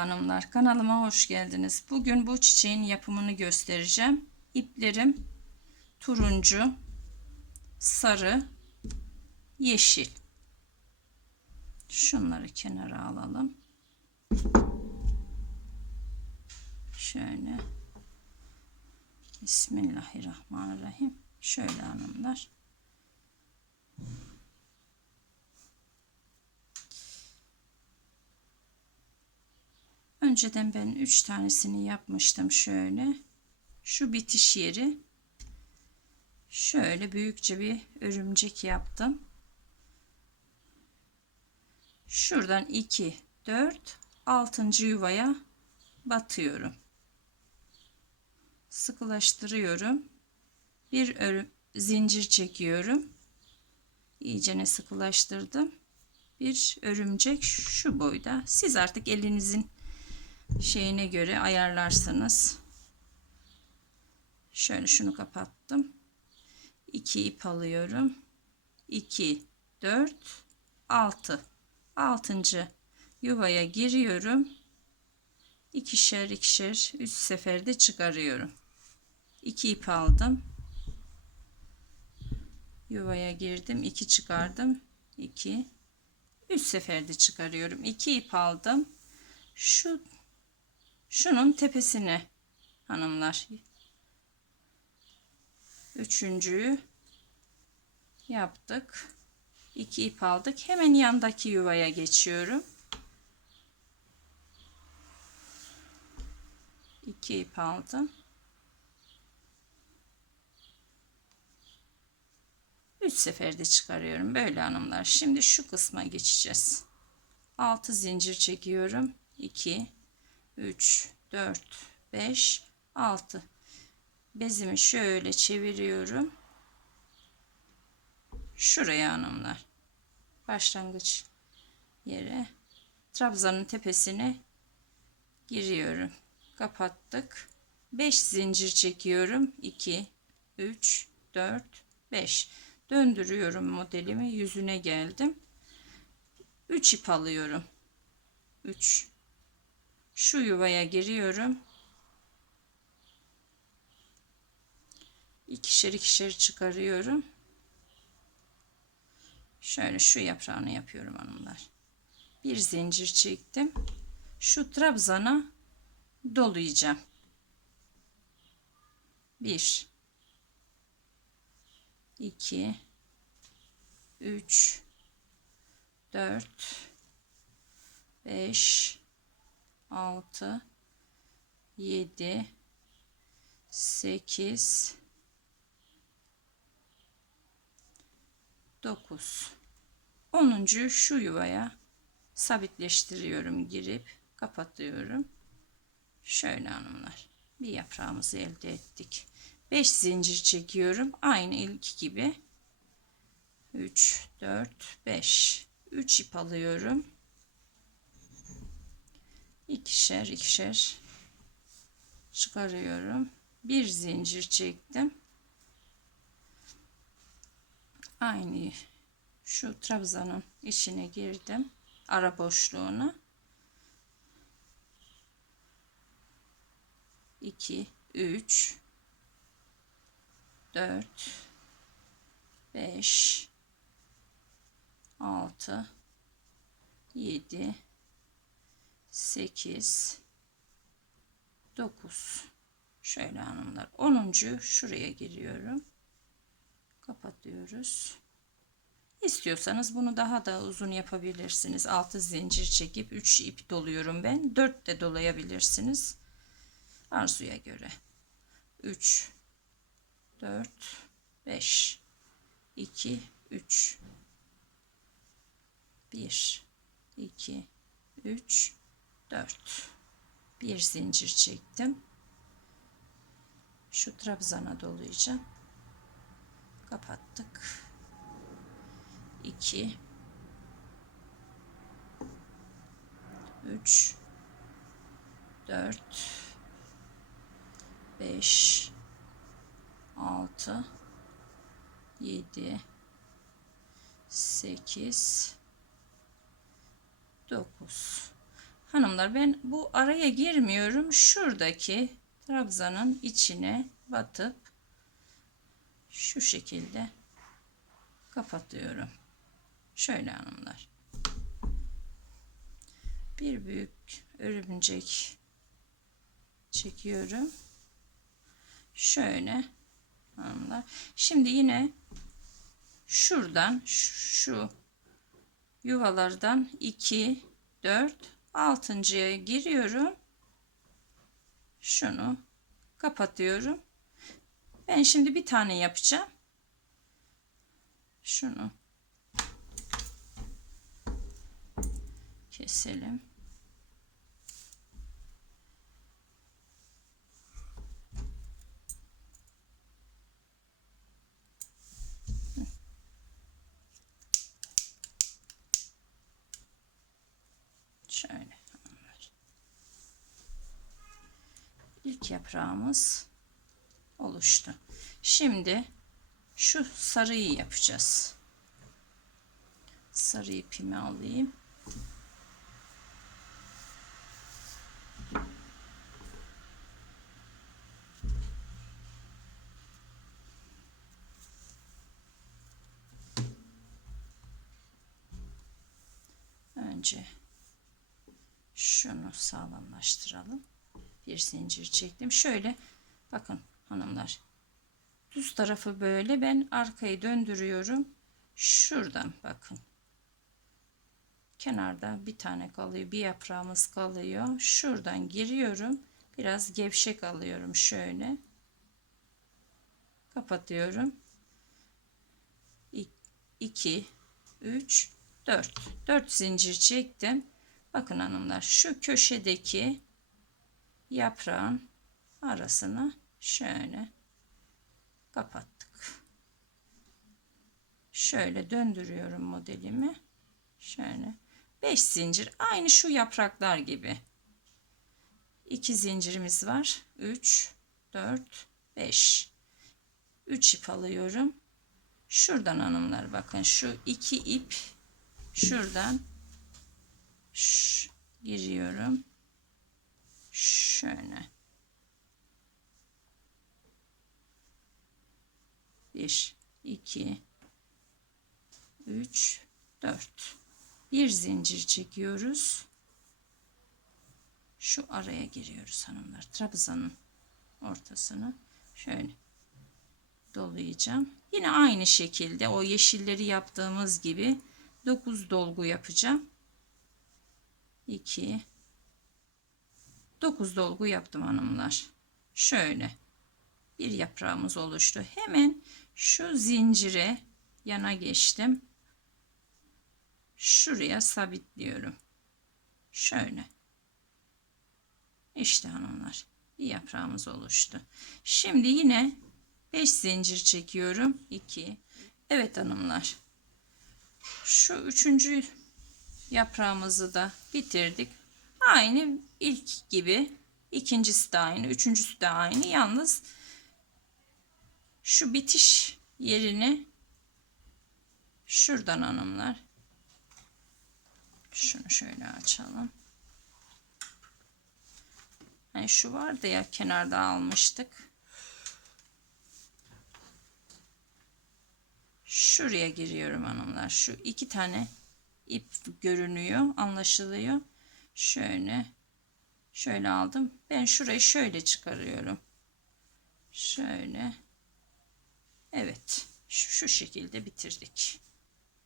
hanımlar kanalıma hoş geldiniz. Bugün bu çiçeğin yapımını göstereceğim. İplerim turuncu, sarı, yeşil. Şunları kenara alalım. Şöyle. Bismillahirrahmanirrahim. Şöyle hanımlar. Önceden ben 3 tanesini yapmıştım şöyle. Şu bitiş yeri şöyle büyükçe bir örümcek yaptım. Şuradan 2 4 6. yuvaya batıyorum. Sıkılaştırıyorum. Bir örüm, zincir çekiyorum. İyicene sıkılaştırdım. Bir örümcek şu boyda. Siz artık elinizin şeyine göre ayarlarsınız. Şöyle şunu kapattım. 2 ip alıyorum. 2 4 6 6. yuvaya giriyorum. İkişer ikişer üst seferde çıkarıyorum. 2 ip aldım. Yuvaya girdim. 2 çıkardım. 2 üst seferde çıkarıyorum. 2 ip aldım. Şu şunun tepesine hanımlar. Üçüncüyü yaptık. İki ip aldık. Hemen yandaki yuvaya geçiyorum. İki ip aldım. Üç seferde çıkarıyorum böyle hanımlar. Şimdi şu kısma geçeceğiz. 6 zincir çekiyorum. 2 3 4 5 6 bezimi şöyle çeviriyorum. Şuraya hanımlar. Başlangıç yere. Trabzanın tepesine giriyorum. Kapattık. 5 zincir çekiyorum. 2 3 4 5 döndürüyorum modelimi. Yüzüne geldim. 3 ip alıyorum. 3 şu yuvaya giriyorum. ikişer ikişer çıkarıyorum. Şöyle şu yaprağını yapıyorum hanımlar. Bir zincir çektim. Şu trabzana dolayacağım. Bir, iki, üç, dört, beş, 6 7 8 9 10. şu yuvaya sabitleştiriyorum girip kapatıyorum. Şöyle hanımlar bir yaprağımızı elde ettik. 5 zincir çekiyorum aynı ilk gibi. 3 4 5 3 ip alıyorum ikişer ikişer çıkarıyorum. Bir zincir çektim. Aynı şu trabzanın içine girdim. Ara boşluğuna. 2 3 4 5 6 7 8 9 şöyle hanımlar. 10. şuraya giriyorum. Kapatıyoruz. İstiyorsanız bunu daha da uzun yapabilirsiniz. 6 zincir çekip 3 ip doluyorum ben. 4 de dolayabilirsiniz. Arzuya göre. 3 4 5 2 3 1 2 3 4 bir zincir çektim. Şu trabzana dolayacağım. Kapattık. 2 3 4 5 6 7 8 9 Hanımlar ben bu araya girmiyorum. Şuradaki trabzanın içine batıp şu şekilde kapatıyorum. Şöyle hanımlar. Bir büyük örümcek çekiyorum. Şöyle hanımlar. Şimdi yine şuradan şu yuvalardan 2 4 altıncıya giriyorum. Şunu kapatıyorum. Ben şimdi bir tane yapacağım. Şunu keselim. Şöyle. İlk yaprağımız oluştu. Şimdi şu sarıyı yapacağız. Sarı ipimi alayım. Önce şunu sağlamlaştıralım. Bir zincir çektim. Şöyle bakın hanımlar. Düz tarafı böyle ben arkayı döndürüyorum. Şuradan bakın. Kenarda bir tane kalıyor. Bir yaprağımız kalıyor. Şuradan giriyorum. Biraz gevşek alıyorum şöyle. Kapatıyorum. 2 3 4 4 zincir çektim. Bakın hanımlar şu köşedeki yaprağın arasını şöyle kapattık. Şöyle döndürüyorum modelimi. Şöyle 5 zincir aynı şu yapraklar gibi. 2 zincirimiz var. 3 4 5 3 ip alıyorum. Şuradan hanımlar bakın şu iki ip şuradan Giriyorum. Şöyle. Bir, iki, üç, dört. Bir zincir çekiyoruz. Şu araya giriyoruz hanımlar. Trabzanın ortasını şöyle dolayacağım. Yine aynı şekilde o yeşilleri yaptığımız gibi 9 dolgu yapacağım. 2 9 dolgu yaptım hanımlar. Şöyle bir yaprağımız oluştu. Hemen şu zincire yana geçtim. Şuraya sabitliyorum. Şöyle. İşte hanımlar bir yaprağımız oluştu. Şimdi yine 5 zincir çekiyorum. 2 Evet hanımlar. Şu üçüncü yaprağımızı da bitirdik. Aynı ilk gibi. ikincisi de aynı. Üçüncüsü de aynı. Yalnız şu bitiş yerini şuradan hanımlar. Şunu şöyle açalım. Yani şu vardı ya kenarda almıştık. Şuraya giriyorum hanımlar. Şu iki tane ip görünüyor, anlaşılıyor. Şöyle şöyle aldım. Ben şurayı şöyle çıkarıyorum. Şöyle. Evet. Şu, şu şekilde bitirdik.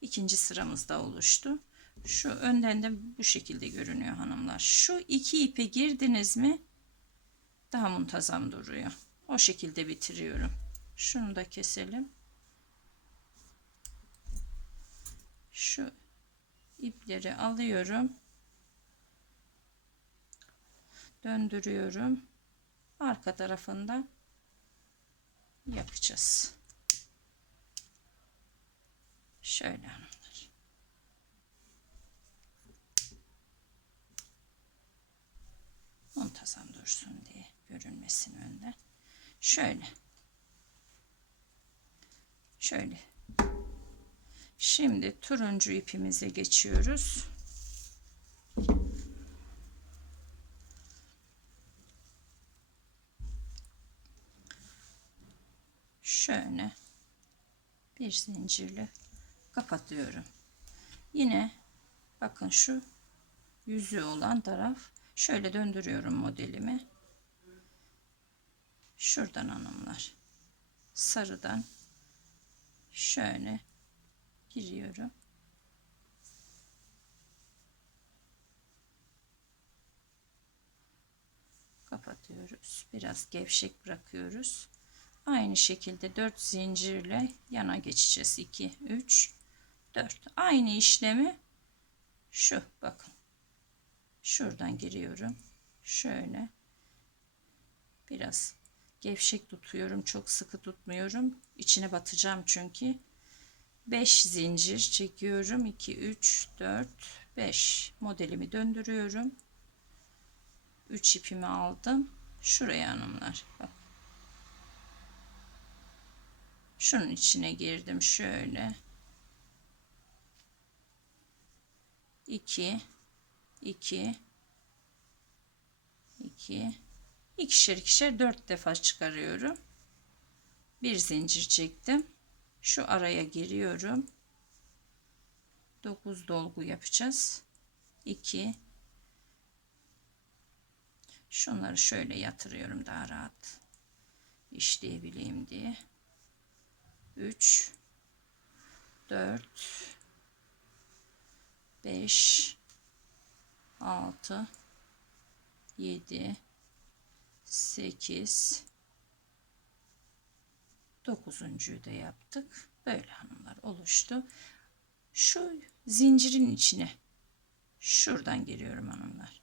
İkinci sıramız da oluştu. Şu önden de bu şekilde görünüyor hanımlar. Şu iki ipe girdiniz mi daha muntazam duruyor. O şekilde bitiriyorum. Şunu da keselim. Şu ipleri alıyorum. Döndürüyorum. Arka tarafında yapacağız. Şöyle hanımlar. Muntazam dursun diye görünmesin önde. Şöyle. Şöyle Şimdi turuncu ipimize geçiyoruz. Şöyle bir zincirle kapatıyorum. Yine bakın şu yüzü olan taraf şöyle döndürüyorum modelimi. Şuradan hanımlar sarıdan şöyle giriyorum. Kapatıyoruz. Biraz gevşek bırakıyoruz. Aynı şekilde 4 zincirle yana geçeceğiz. 2, 3, 4. Aynı işlemi şu bakın. Şuradan giriyorum. Şöyle. Biraz gevşek tutuyorum. Çok sıkı tutmuyorum. İçine batacağım çünkü. 5 zincir çekiyorum. 2, 3, 4, 5. Modelimi döndürüyorum. 3 ipimi aldım. Şuraya hanımlar. Bak. Şunun içine girdim şöyle. 2 2 2 ikişer ikişer 4 defa çıkarıyorum. Bir zincir çektim. Şu araya giriyorum. 9 dolgu yapacağız. 2 Şunları şöyle yatırıyorum daha rahat işleyebileyim diye. 3 4 5 6 7 8 dokuzuncuyu da yaptık. Böyle hanımlar oluştu. Şu zincirin içine şuradan giriyorum hanımlar.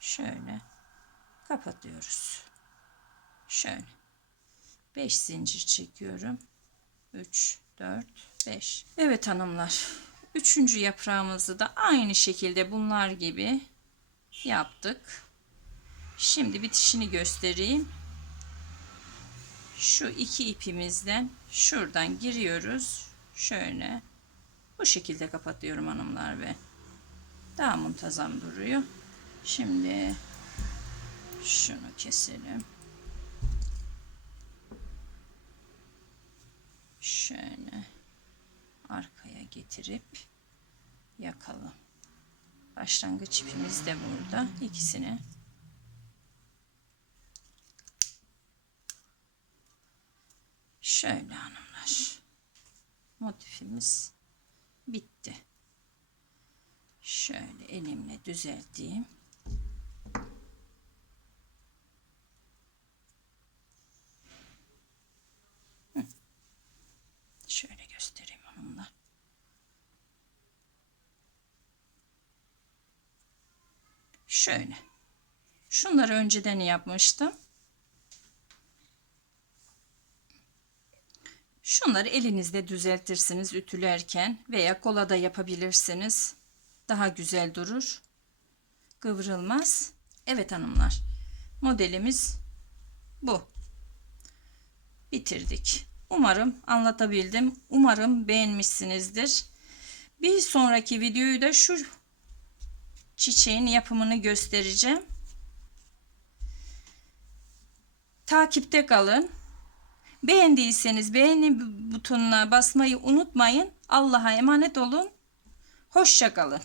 Şöyle kapatıyoruz. Şöyle 5 zincir çekiyorum. 3 4 5. Evet hanımlar. Üçüncü yaprağımızı da aynı şekilde bunlar gibi yaptık. Şimdi bitişini göstereyim. Şu iki ipimizden şuradan giriyoruz. Şöyle bu şekilde kapatıyorum hanımlar ve daha muntazam duruyor. Şimdi şunu keselim. Şöyle arkaya getirip yakalım. Başlangıç ipimiz de burada. İkisini şöyle hanımlar. Motifimiz bitti. Şöyle elimle düzelteyim. Şöyle göstereyim onunla. Şöyle. Şunları önceden yapmıştım. Şunları elinizde düzeltirsiniz ütülerken veya kolada yapabilirsiniz. Daha güzel durur. Kıvrılmaz. Evet hanımlar. Modelimiz bu. Bitirdik. Umarım anlatabildim. Umarım beğenmişsinizdir. Bir sonraki videoyu da şu çiçeğin yapımını göstereceğim. Takipte kalın. Beğendiyseniz beğeni butonuna basmayı unutmayın. Allah'a emanet olun. Hoşça kalın.